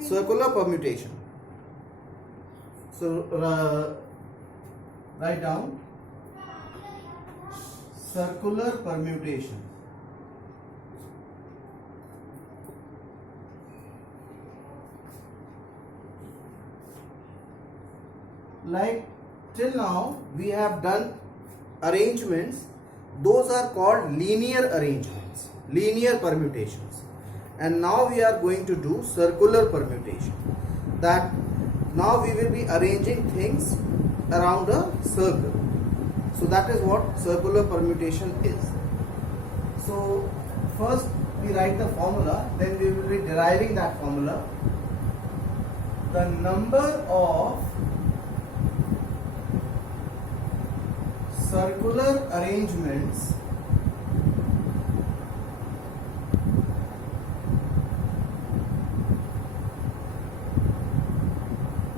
circular permutation. So write down circular permutation. Like till now we have done arrangements, those are called linear arrangements, linear permutations, and now we are going to do circular permutation. That now we will be arranging things around a circle. So that is what circular permutation is. So first we write the formula, then we will be deriving that formula. The number of circular arrangements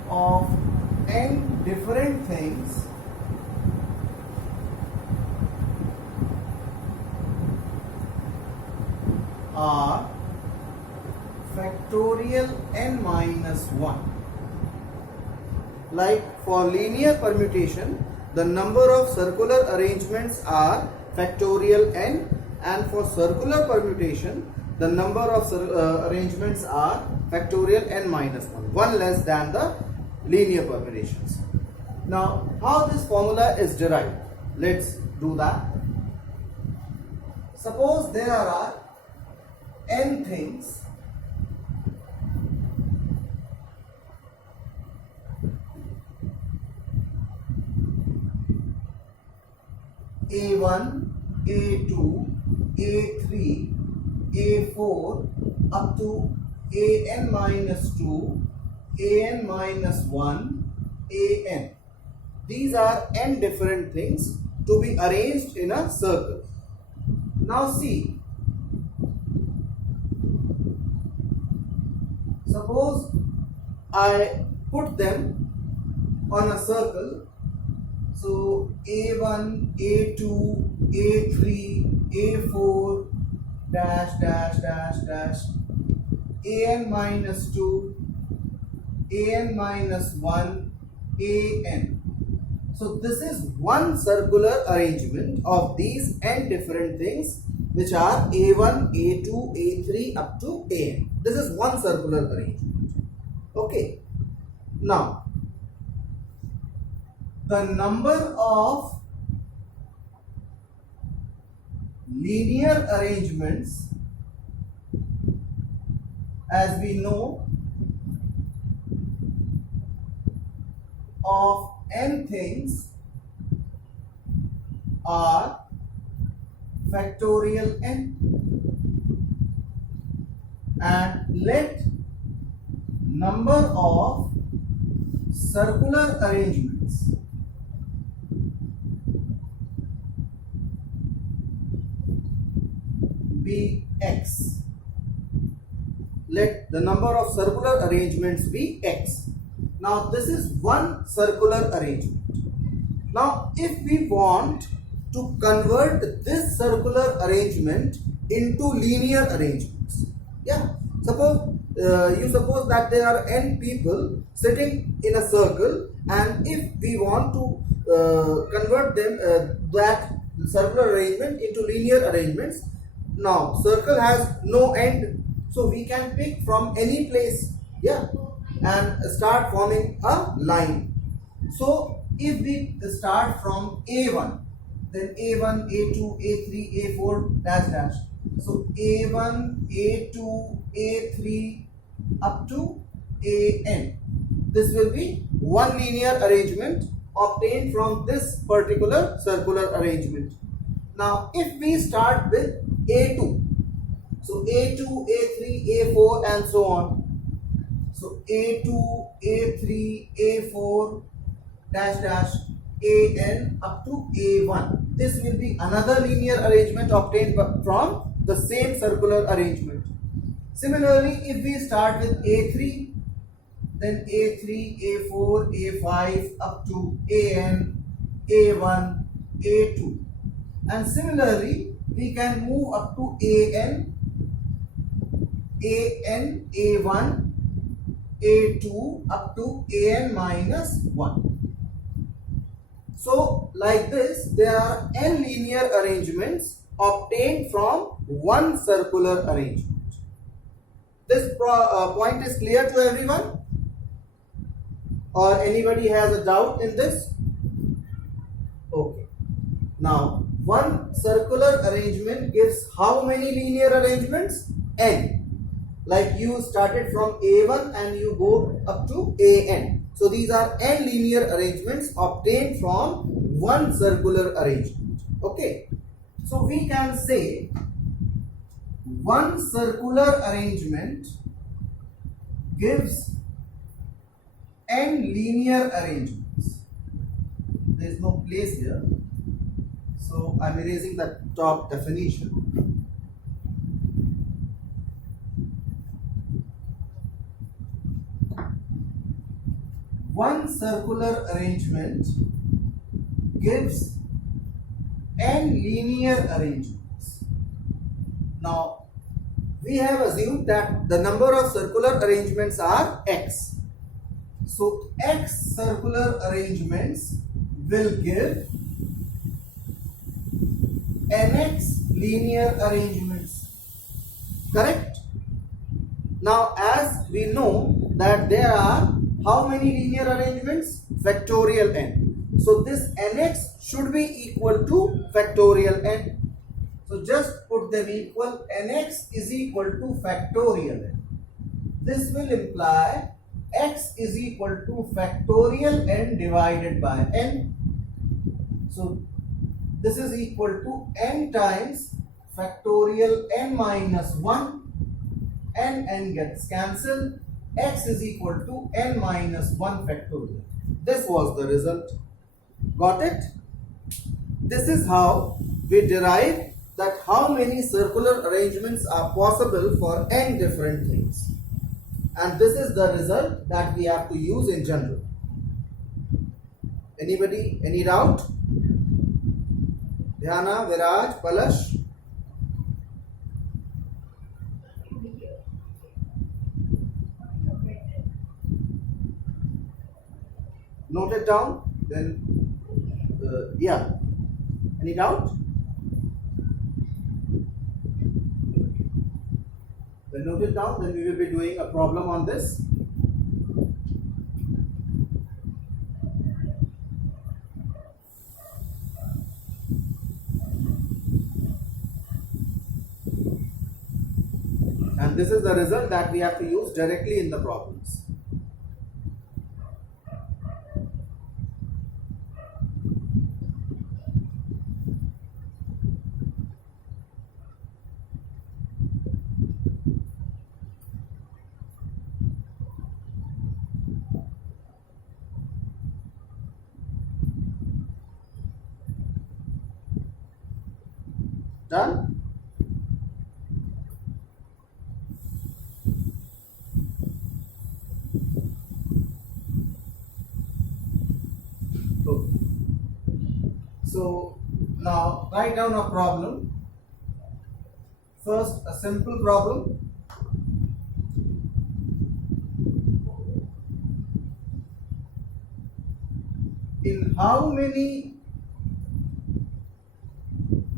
of n different things are factorial n minus 1. Like for linear permutation, the number of circular arrangements are factorial n, and for circular permutation, the number of arrangements are factorial n minus 1, one less than the linear permutations. Now, how this formula is derived? Let's do that. Suppose there are n things A1, A2, A3, A4 up to An minus 2, An minus 1, An. These are n different things to be arranged in a circle. Now see, suppose I put them on a circle. So A1, A2, A3, A4, dash, dash, dash, dash, An minus 2, An minus 1, An. So this is one circular arrangement of these n different things which are A1, A2, A3 up to An. This is one circular arrangement. Okay. Now, the number of linear arrangements, as we know, of n things are factorial n, and let number of circular arrangements be x. Let the number of circular arrangements be x. Now this is one circular arrangement. Now if we want to convert this circular arrangement into linear arrangements, suppose you suppose that there are n people sitting in a circle, and if we want to convert them that circular arrangement into linear arrangements, now circle has no end, so we can pick from any place, and start forming a line. So if we start from A1, then A1, A2, A3, A4 dash dash. So A1, A2, A3 up to An. This will be one linear arrangement obtained from this particular circular arrangement. Now if we start with A2, so A2, A3, A4 and so on. So A2, A3, A4 dash dash An up to A1. This will be another linear arrangement obtained from the same circular arrangement. Similarly, if we start with A3, then A3, A4, A5 up to An, A1, A2. And similarly, we can move up to An, A1, A2 up to An minus 1. So like this, there are n linear arrangements obtained from one circular arrangement. This point is clear to everyone? Or anybody has a doubt in this? Okay. Now, one circular arrangement gives how many linear arrangements? N. Like you started from A1 and you go up to An. So these are n linear arrangements obtained from one circular arrangement. Okay. So we can say one circular arrangement gives n linear arrangements. There is no place here. So I am erasing the top definition. One circular arrangement gives n linear arrangements. Now, we have assumed that the number of circular arrangements are x. So, x circular arrangements will give nx linear arrangements. Correct? Now, as we know that there are how many linear arrangements? Factorial n. So this nx should be equal to factorial n. So just put them equal. Nx is equal to factorial n. This will imply x is equal to factorial n divided by n. So this is equal to n times factorial n minus 1. N gets cancelled. X is equal to n minus 1 factorial. This was the result. Got it? This is how we derive that how many circular arrangements are possible for n different things. And this is the result that we have to use in general. Anybody? Any doubt? Dhyana, Viraj, Palash? Note it down. Then, yeah. Any doubt? Then note it down. Then we will be doing a problem on this. And this is the result that we have to use directly in the problems. Done? Okay. So now write down a problem. First, a simple problem. In how many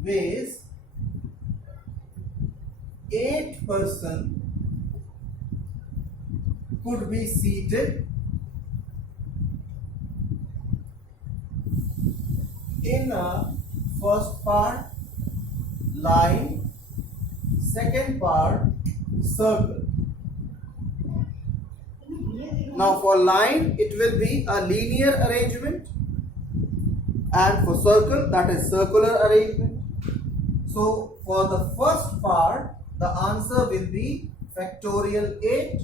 ways 8 persons could be seated in a first part line, second part circle. Now for line it will be a linear arrangement, and for circle that is circular arrangement. So for the first part the answer will be factorial 8,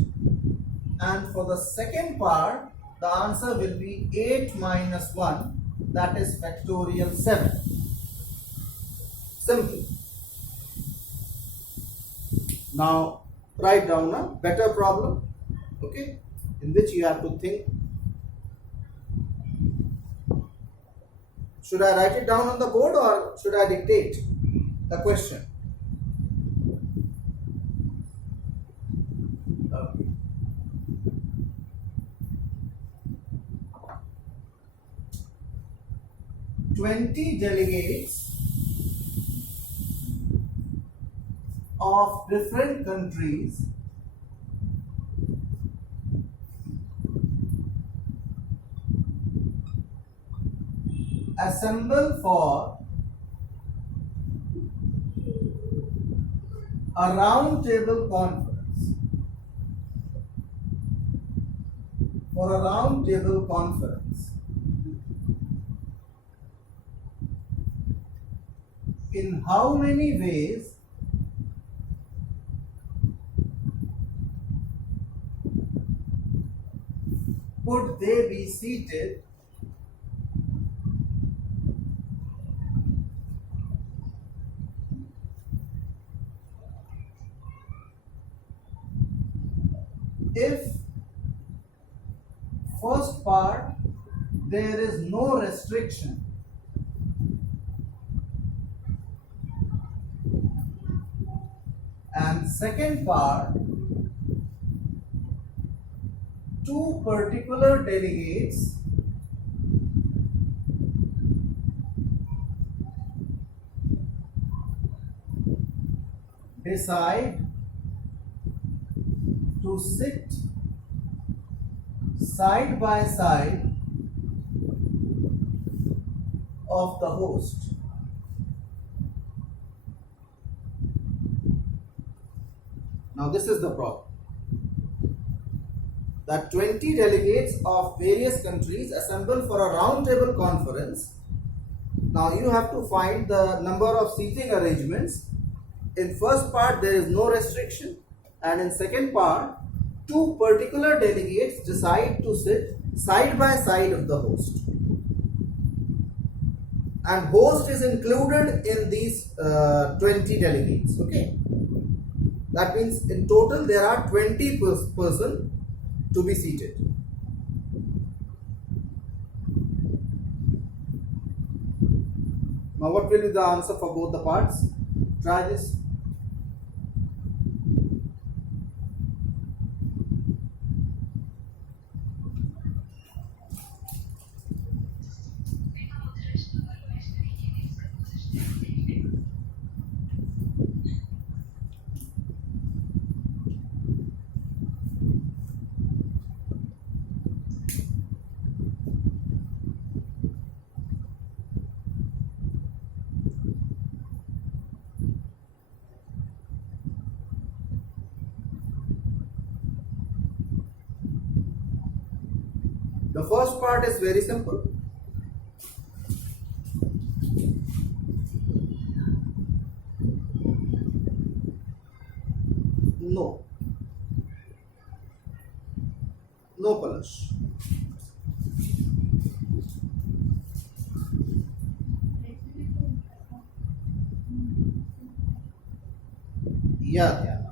and for the second part the answer will be 8 minus 1, that is factorial 7. Simple. Now write down a better problem, okay, in which you have to think. Should I write it down on the board or should I dictate the question? Okay. 20 delegates of different countries assemble for a round table conference. For a round table conference. In how many ways could they be seated if first part there is no restriction and second part two particular delegates decide to sit side by side of the host. Now this is the problem. That 20 delegates of various countries assemble for a round table conference. Now you have to find the number of seating arrangements. In first part there is no restriction, and in second part two particular delegates decide to sit side by side of the host, and host is included in these 20 delegates. Okay, that means in total there are 20 person to be seated. Now what will be the answer for both the parts? Try this. The first part is very simple. No. No, Palash. Yeah.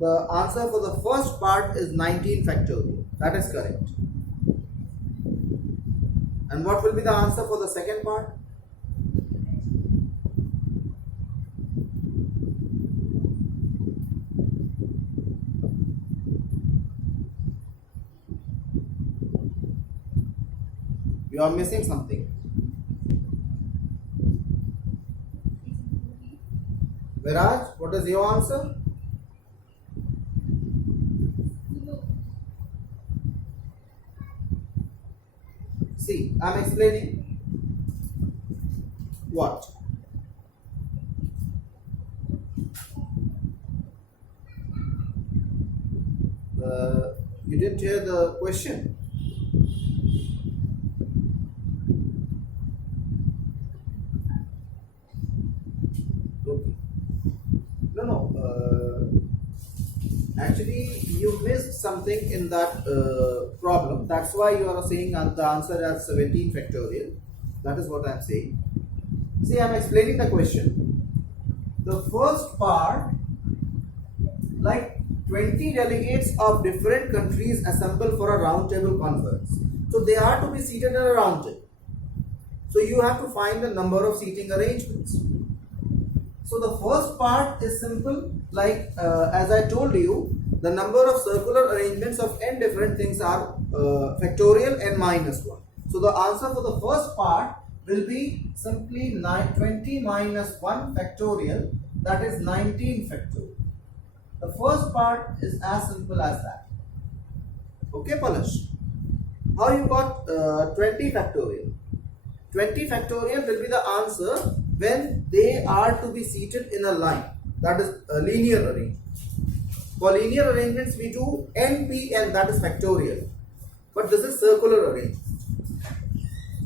The answer for the first part is 19 factorial. That is correct. And what will be the answer for the second part? You are missing something. Viraj, what is your answer? See, I am explaining what? You didn't hear the question. Okay. No. Actually, you missed something in that problem. That's why you are saying the answer as 17 factorial. That is what I am saying. See, I am explaining the question. The first part, like 20 delegates of different countries assemble for a round table conference. So they are to be seated in a round table. So you have to find the number of seating arrangements. So the first part is simple, like as I told you, the number of circular arrangements of n different things are factorial n minus 1. So the answer for the first part will be simply 20 minus 1 factorial, that is 19 factorial. The first part is as simple as that. Okay, Palash? How you got 20 factorial? 20 factorial will be the answer when they are to be seated in a line. That is a linear arrangement. For linear arrangements, we do NPN, that is factorial. But this is circular arrangement.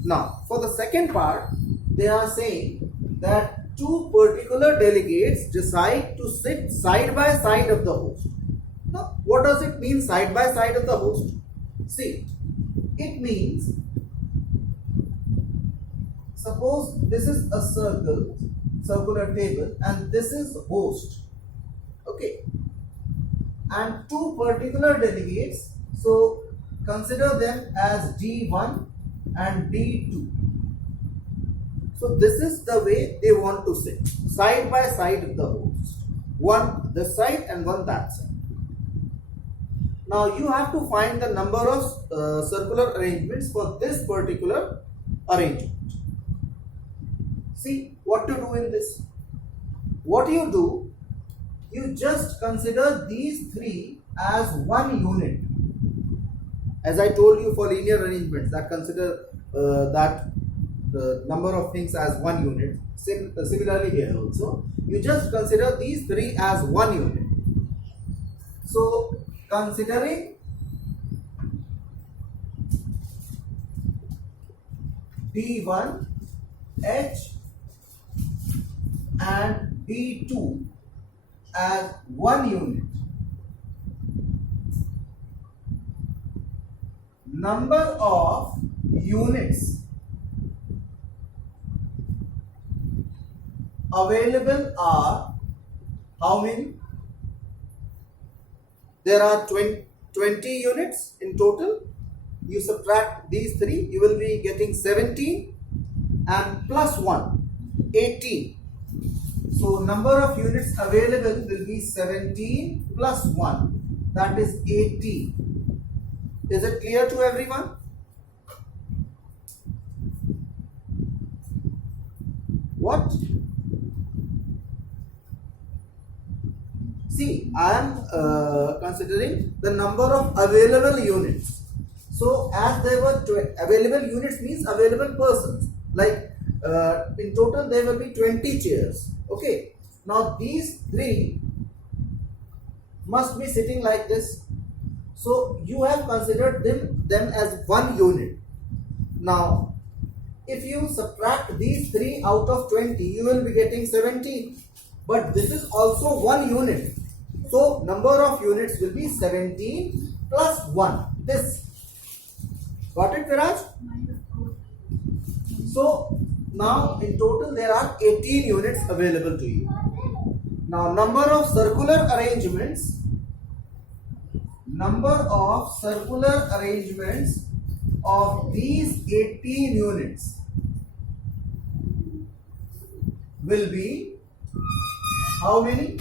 Now, for the second part, they are saying that two particular delegates decide to sit side by side of the host. Now, what does it mean side by side of the host? See, it means, suppose this is a circular table, and this is host. Okay. And two particular delegates, so consider them as D1 and D2. So this is the way they want to sit, side by side of the host. One this side and one that side. Now you have to find the number of circular arrangements for this particular arrangement. See what to do in this. What you do, you just consider these three as one unit. As I told you for linear arrangements, that consider the number of things as one unit. Similarly here also, you just consider these three as one unit. So considering D1, H and D2 as one unit, number of units available are how many? There are 20 units in total. You subtract these three, you will be getting 17 and plus 1, 18. So number of units available will be 17 plus 1, that is 18. Is it clear to everyone? What? See, I am considering the number of available units. So as there were available units means available persons. Like in total there will be 20 chairs. Okay. Now these three must be sitting like this. So you have considered them as one unit. Now if you subtract these three out of 20, you will be getting 17. But this is also one unit. So number of units will be 17 plus 1. This. Got it, Viraj? So now in total there are 18 units available to you. Now number of circular arrangements of these 18 units will be how many?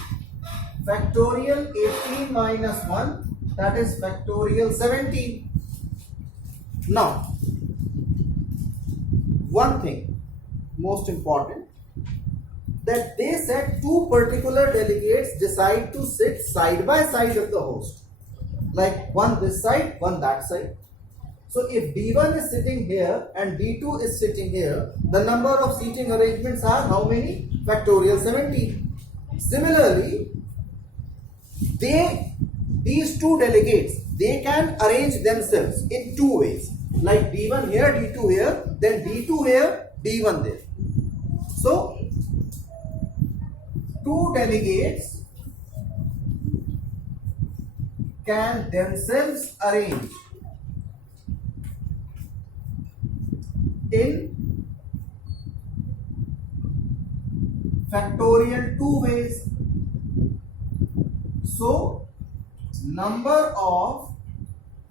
Factorial 18 minus 1, that is factorial 17. Now, one thing most important, that they said two particular delegates decide to sit side by side of the host. Like one this side, one that side. So if D1 is sitting here and D2 is sitting here, the number of seating arrangements are how many? Factorial 17. Similarly, these two delegates, they can arrange themselves in two ways. Like D1 here, D2 here, then D2 here, D1 there. So, two delegates can themselves arrange in factorial two ways. So, number of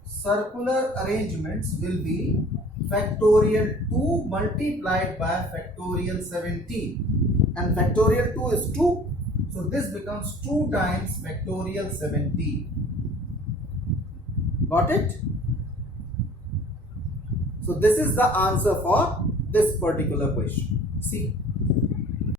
circular arrangements will be factorial 2 multiplied by factorial 17, and factorial 2 is 2, so this becomes 2 times factorial 17. Got it? So this is the answer for this particular question. See,